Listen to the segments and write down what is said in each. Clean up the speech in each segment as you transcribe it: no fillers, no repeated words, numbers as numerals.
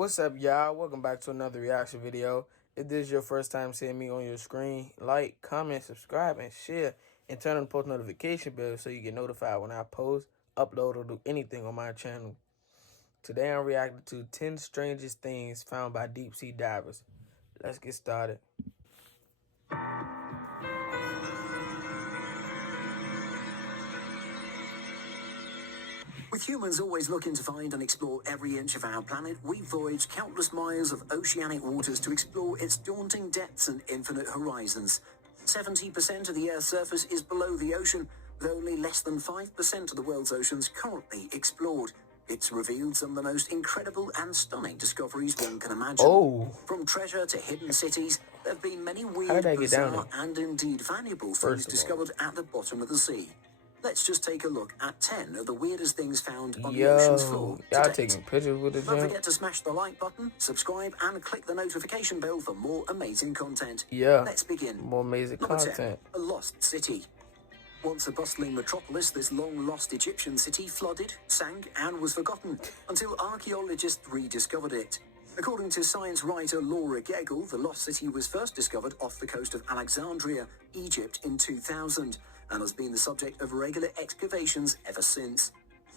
What's up, y'all? Welcome back to another reaction video. If this is your first time seeing me on your screen, like, comment, subscribe, and share, and turn on the post notification bell so you get notified when I post, upload, or do anything on my channel. Today I'm reacting to 10 strangest things found by deep sea divers. Let's get started. With humans always looking to find and explore every inch of our planet, we voyage countless miles of oceanic waters to explore its daunting depths and infinite horizons. 70% of the Earth's surface is below the ocean, with only less than 5% of the world's oceans currently explored. It's revealed some of the most incredible and stunning discoveries one can imagine. Oh, From treasure to hidden cities, there have been many how weird, did I get down bizarre, there? and indeed valuable things discovered at the bottom of the sea. Let's just take a look at 10 of the weirdest things found on the ocean's floor y'all to date. taking pictures with the Don't jump? forget to smash the like button, subscribe, and click the notification bell for more amazing content. Yeah, Let's begin. more amazing Number content. 10, a lost city. Once a bustling metropolis, this long-lost Egyptian city flooded, sank, and was forgotten until archaeologists rediscovered it. According to science writer Laura Gegel, the lost city was first discovered off the coast of Alexandria, Egypt in 2000, and has been the subject of regular excavations ever since.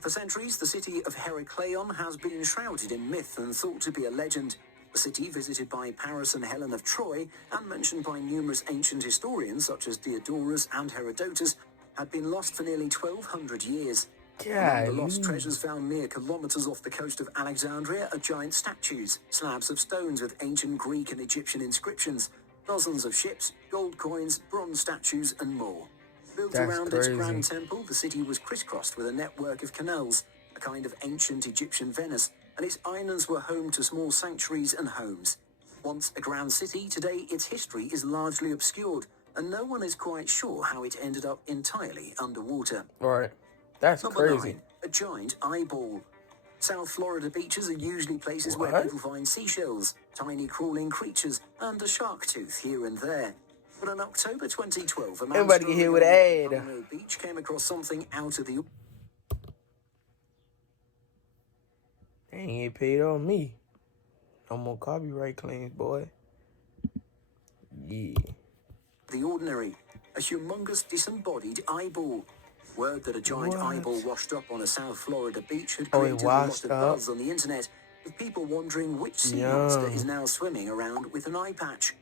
For centuries, the city of Heracleion has been shrouded in myth and thought to be a legend. A city visited by Paris and Helen of Troy, and mentioned by numerous ancient historians such as Diodorus and Herodotus, had been lost for nearly 1,200 years. Among the lost treasures found mere kilometers off the coast of Alexandria are giant statues, slabs of stones with ancient Greek and Egyptian inscriptions, dozens of ships, gold coins, bronze statues, and more. Built around its grand temple, the city was crisscrossed with a network of canals, a kind of ancient Egyptian Venice, and its islands were home to small sanctuaries and homes. Once a grand city, today its history is largely obscured, and no one is quite sure how it ended up entirely underwater. Right. That's Number crazy. 9, a giant eyeball. South Florida beaches are usually places where people find seashells, tiny crawling creatures, and a shark tooth here and there. But in October 2012, a man Everybody get hit with an ad. on the beach came across something out of the... They ain't get paid on me. No more copyright claims, boy. Yeah. the ordinary. A humongous disembodied eyeball. Word that a giant eyeball washed up on a South Florida beach had created a lot of buzz on the internet, with people wondering which sea monster is now swimming around with an eye patch.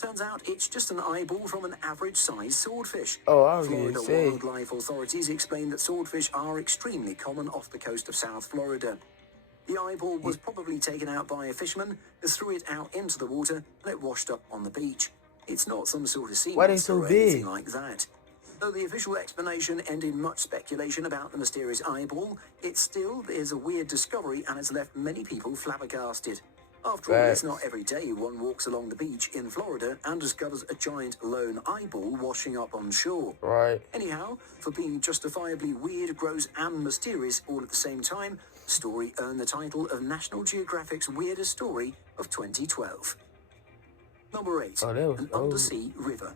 Turns out it's just an eyeball from an average-sized swordfish. Florida wildlife authorities explained that swordfish are extremely common off the coast of South Florida. The eyeball was probably taken out by a fisherman who threw it out into the water and it washed up on the beach. It's not some sort of sea monster or anything like that. Though the official explanation ended much speculation about the mysterious eyeball, it still is a weird discovery and has left many people flabbergasted. After all, it's not every day one walks along the beach in Florida and discovers a giant lone eyeball washing up on shore. Right. Anyhow, for being justifiably weird, gross, and mysterious all at the same time, the story earned the title of National Geographic's Weirdest Story of 2012. Number 8. An undersea river.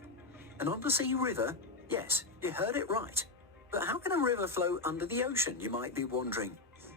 An undersea river? Yes, you heard it right. But how can a river flow under the ocean, you might be wondering?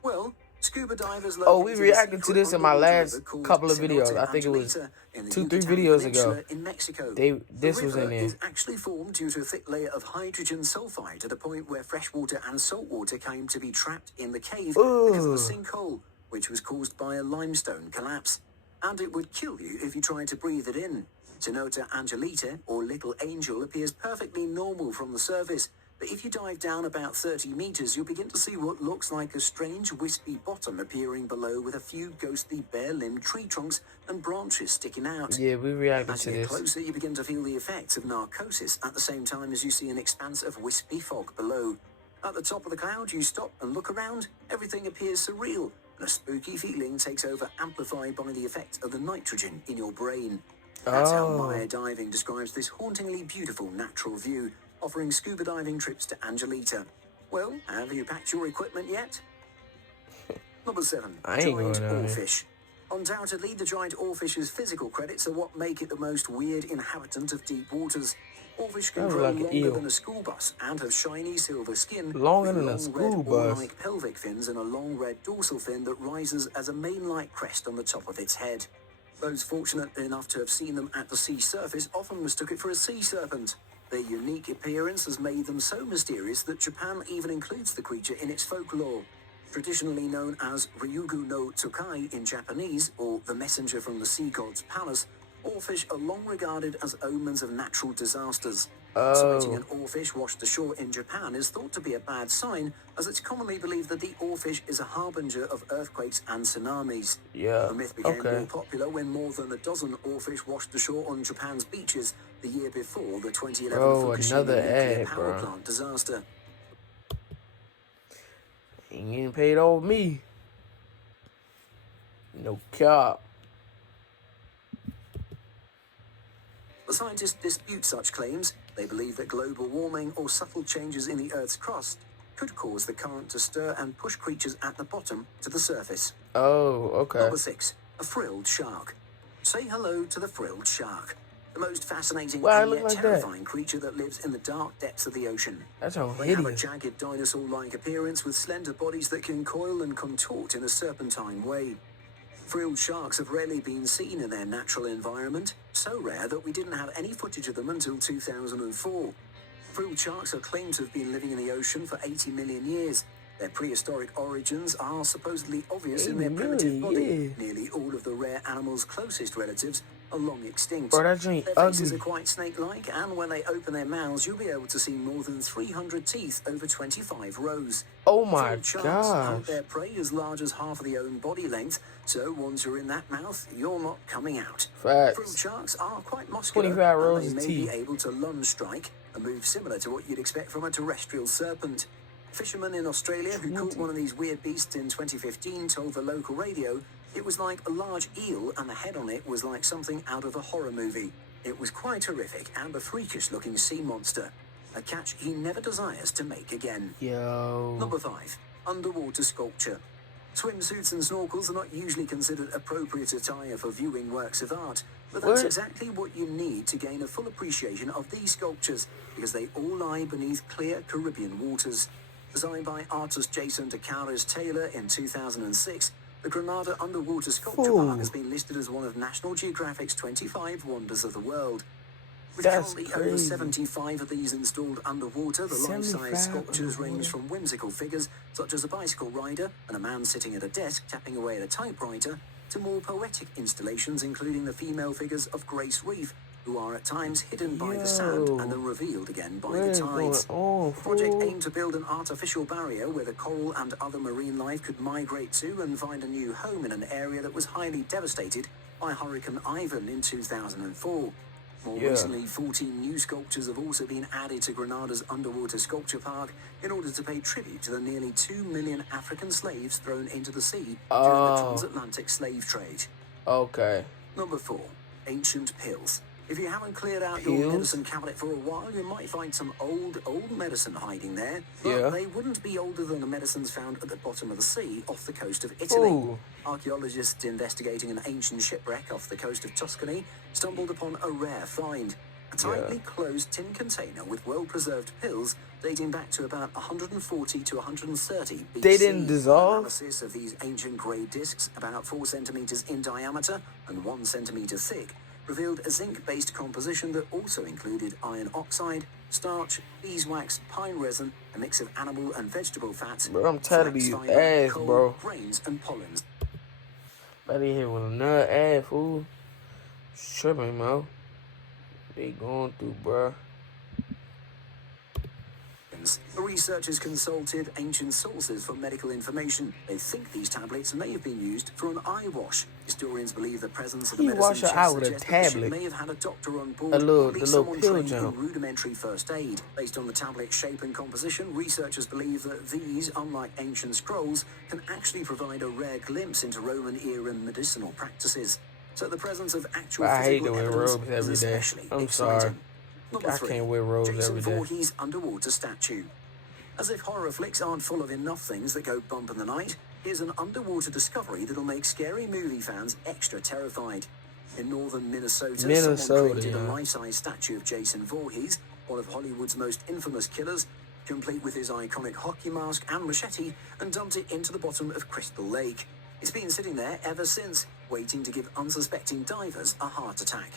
Well, scuba divers... we reacted to this in my last couple of videos. I think it was 2-3 videos ago. In Mexico. This was in there. Is actually formed due to a thick layer of hydrogen sulfide at a point where freshwater and saltwater came to be trapped in the cave because of the sinkhole, which was caused by a limestone collapse. And it would kill you if you tried to breathe it in. Sonata Angelita, or Little Angel, appears perfectly normal from the surface, but if you dive down about 30 meters, you'll begin to see what looks like a strange wispy bottom appearing below with a few ghostly bare-limbed tree trunks and branches sticking out. Yeah, we reacted As to you this. get closer, you begin to feel the effects of narcosis at the same time as you see an expanse of wispy fog below. At the top of the cloud, you stop and look around. Everything appears surreal, and a spooky feeling takes over, amplified by the effect of the nitrogen in your brain. That's how Maya Diving describes this hauntingly beautiful natural view, offering scuba diving trips to Angelita. Well, have you packed your equipment yet? Number 7. Giant oarfish. Undoubtedly, the giant oarfish's physical credits are what make it the most weird inhabitant of deep waters. Oarfish can Sounds grow like an longer eel. than a school bus and have shiny silver skin, Longer with than a long school red bus. oar-like pelvic fins and a long red dorsal fin that rises as a mane-like crest on the top of its head. Those fortunate enough to have seen them at the sea surface often mistook it for a sea serpent. Their unique appearance has made them so mysterious that Japan even includes the creature in its folklore. Traditionally known as Ryugu no Tsukai in Japanese, or the messenger from the sea god's palace, oarfish are long regarded as omens of natural disasters. Sighting an oarfish washed ashore in Japan is thought to be a bad sign, as it's commonly believed that the oarfish is a harbinger of earthquakes and tsunamis. Yeah. The myth became more popular when more than a dozen oarfish washed ashore on Japan's beaches the year before the 2011 Fukushima another nuclear ad, power bro. plant disaster. Ain't getting paid over me. No cap. The scientists dispute such claims. They believe that global warming or subtle changes in the Earth's crust could cause the current to stir and push creatures at the bottom to the surface. Oh, okay. Number 6. A frilled shark. Say hello to the frilled shark. The most fascinating and yet terrifying creature that lives in the dark depths of the ocean. That's all They have a hideous. jagged dinosaur-like appearance with slender bodies that can coil and contort in a serpentine way. Frilled sharks have rarely been seen in their natural environment, so rare that we didn't have any footage of them until 2004. Frilled sharks are claimed to have been living in the ocean for 80 million years. Their prehistoric origins are supposedly obvious in their primitive body. Nearly all of the rare animal's closest relatives are long extinct. Bro, that joint Their faces ugly. are quite snake-like, and when they open their mouths, you'll be able to see more than 300 teeth over 25 rows. Oh my Frilled sharks hunt gosh. their prey as large as half of their own body length, so once you're in that mouth, you're not coming out. Frilled Facts. sharks are quite muscular, 25 rows and of they may be teeth. able to lunge strike, a move similar to what you'd expect from a terrestrial serpent. Fishermen in Australia who caught one of these weird beasts in 2015 told the local radio it was like a large eel and the head on it was like something out of a horror movie. It was quite horrific and a freakish-looking sea monster, a catch he never desires to make again. Yo. Number 5. Underwater sculpture. Swimsuits and snorkels are not usually considered appropriate attire for viewing works of art, but that's exactly what you need to gain a full appreciation of these sculptures, because they all lie beneath clear Caribbean waters. Designed by artist Jason DeCaris Taylor in 2006, the Granada Underwater Sculpture Park has been listed as one of National Geographic's 25 Wonders of the World. With That's currently over crazy. 75 of these installed underwater, the life-size 75 sculptures range from whimsical figures such as a bicycle rider and a man sitting at a desk tapping away at a typewriter, to more poetic installations including the female figures of Grace Reef, who are at times hidden by the sand and then revealed again by the tides. The project aimed to build an artificial barrier where the coral and other marine life could migrate to and find a new home in an area that was highly devastated by Hurricane Ivan in 2004. More recently, 14 new sculptures have also been added to Granada's Underwater Sculpture Park in order to pay tribute to the nearly 2 million African slaves thrown into the sea during the transatlantic slave trade. Okay. Number 4. Ancient pills. If you haven't cleared out your medicine cabinet for a while, you might find some old medicine hiding there. But they wouldn't be older than the medicines found at the bottom of the sea off the coast of Italy. Archaeologists investigating an ancient shipwreck off the coast of Tuscany stumbled upon a rare find. A tightly closed tin container with well-preserved pills dating back to about 140 to 130 BC. They didn't dissolve? Analysis of these ancient grey discs, about 4 centimeters in diameter and 1 centimeter thick, revealed a zinc-based composition that also included iron oxide, starch, beeswax, pine resin, a mix of animal and vegetable fats, Bro, I'm tired of these fiber, ads, coal, bro. grains, and pollens. About to hit with another ad, fool. Tripping, man. They going through, bro. The researchers consulted ancient sources for medical information. They think these tablets may have been used for an eye wash. Historians believe the presence of the You wash medicine your eye chest with a suggests that the ship tablet. may have had a doctor on board, A little- or at least the little someone pill trained jump. in rudimentary first aid. Based on the tablet's shape and composition, researchers believe that these, unlike ancient scrolls, can actually provide a rare glimpse into Roman-era medicinal practices. So the presence of actual I hate physical to wear evidence robes is every day. especially I'm exciting. sorry. Number I 3. can't wear robes Jason every day. Voorhees' underwater statue. As if horror flicks aren't full of enough things that go bump in the night, here's an underwater discovery that'll make scary movie fans extra terrified. In northern Minnesota, someone created a life-size statue of Jason Voorhees, one of Hollywood's most infamous killers, complete with his iconic hockey mask and machete, and dumped it into the bottom of Crystal Lake. It's been sitting there ever since, waiting to give unsuspecting divers a heart attack.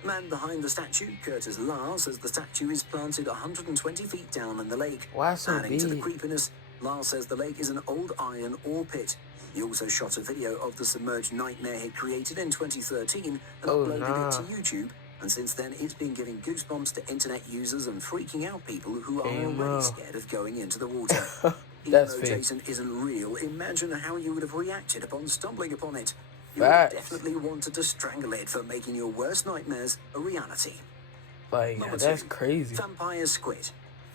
The man behind the statue, Curtis Lahr, says the statue is planted 120 feet down in the lake. Why so Adding big? to the creepiness, Lahr says the lake is an old iron ore pit. He also shot a video of the submerged nightmare he created in 2013 and uploaded it to YouTube. And since then, it's been giving goosebumps to internet users and freaking out people who are already scared of going into the water. Even though Jason isn't real, imagine how you would have reacted upon stumbling upon it. You would have definitely wanted to strangle it for making your worst nightmares a reality. Like, that's crazy. Vampire squid. Is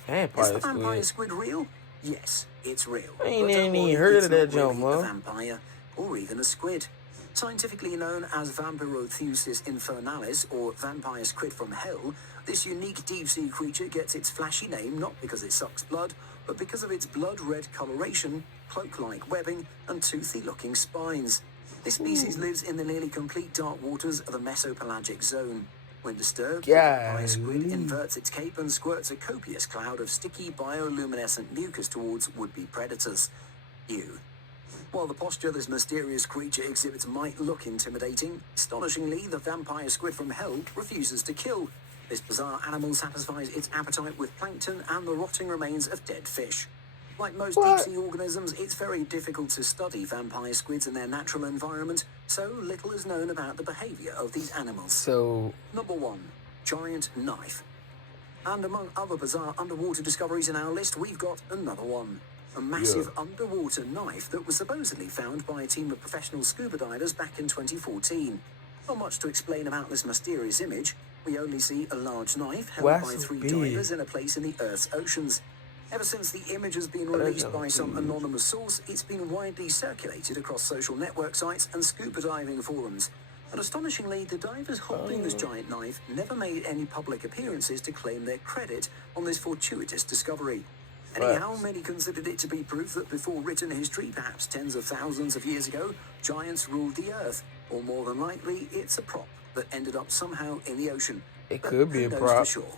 Vampire the vampire squid real? Yes, it's real. I ain't even heard of that jump, a vampire or even a squid. Scientifically known as Vampirothusis infernalis, or vampire squid from hell, this unique deep-sea creature gets its flashy name not because it sucks blood, but because of its blood-red coloration, cloak-like webbing, and toothy-looking spines. This species lives in the nearly complete dark waters of the mesopelagic zone. When disturbed, the vampire squid inverts its cape and squirts a copious cloud of sticky bioluminescent mucus towards would-be predators. While the posture this mysterious creature exhibits might look intimidating, astonishingly, the vampire squid from hell refuses to kill. This bizarre animal satisfies its appetite with plankton and the rotting remains of dead fish. Like most deep-sea organisms, it's very difficult to study vampire squids in their natural environment, so little is known about the behavior of these animals. Number 1. Giant knife. And among other bizarre underwater discoveries in our list, we've got another one. A massive underwater knife that was supposedly found by a team of professional scuba divers back in 2014. Not much to explain about this mysterious image. We only see a large knife held by 3 divers in a place in the Earth's oceans. Ever since the image has been released by some anonymous source, it's been widely circulated across social network sites and scuba diving forums. And astonishingly, the divers holding this giant knife never made any public appearances to claim their credit on this fortuitous discovery. Anyhow, many considered it to be proof that before written history, perhaps tens of thousands of years ago, giants ruled the earth. Or more than likely, it's a prop that ended up somehow in the ocean. It could be a prop. For sure.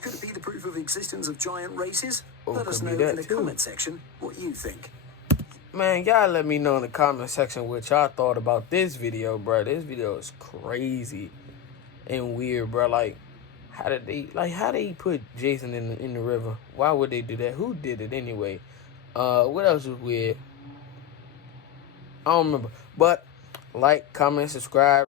Could it be the proof of existence of giant races? Let us know in the comment section what you think. Man, y'all let me know in the comment section what y'all thought about this video, bro. This video is crazy and weird, bro. Like, how did they put Jason in the river? Why would they do that? Who did it anyway? What else was weird? I don't remember. But like, comment, subscribe.